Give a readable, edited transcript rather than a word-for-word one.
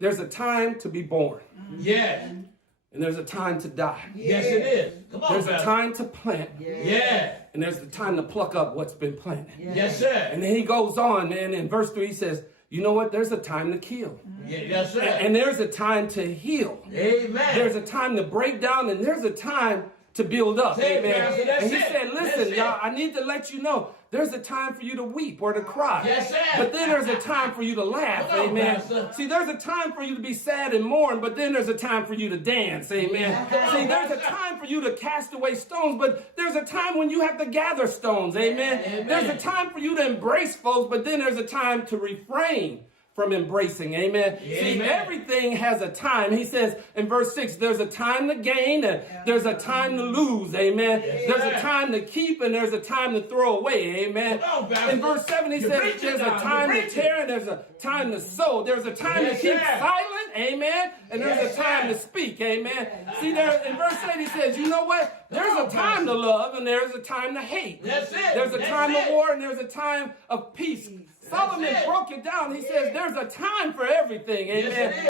There's a time to be born. Yes. And there's a time to die. Yes, it is. Come on, There's a brother. time to plant. Yeah. And there's the time to pluck up what's been planted. Yes, sir. And then he goes on, man, in verse 3 he says, you know what? There's a time to kill. Yes, sir. And there's a time to heal. Amen. There's a time to break down, and there's a time to build up. Say it, Amen. Pastor. That's And he it. said, listen, That's y'all, it. I need to let you know, there's a time for you to weep or to cry. Yes, sir. But then there's a time for you to laugh. Come on, Amen. Pastor. See, there's a time for you to be sad and mourn, but then there's a time for you to dance. Amen. Come See, on, there's a Pastor. time for you to cast away stones, but there's a time when you have to gather stones. Amen. Amen. There's a time for you to embrace folks, but then there's a time to refrain from embracing. Amen. See, Amen. everything has a time. He says in verse 6, there's a time to gain and there's a time to lose. Amen. There's a time to keep and there's a time to throw away. Amen. Come on, Pastor. In verse 7, he You're says preaching there's a now. time You're to preaching. tear and there's a time to sow. There's a time Yes, to keep sir. silent. Amen. And there's Yes, a time sir. to speak. Amen. See, there in verse 8, he says, you know what? There's a time to love and there's a time to hate. That's it. There's a That's time it. of war and there's a time of peace. Solomon it. broke it down. He says there's a time for everything. Yes, Amen. it is.